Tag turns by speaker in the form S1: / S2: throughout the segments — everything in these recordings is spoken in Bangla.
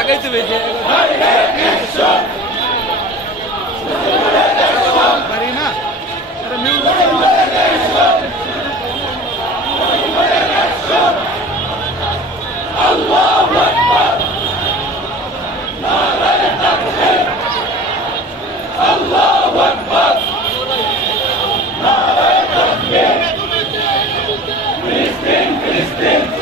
S1: আগাইতে পেয়েছে
S2: It's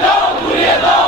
S2: 高，不夜高。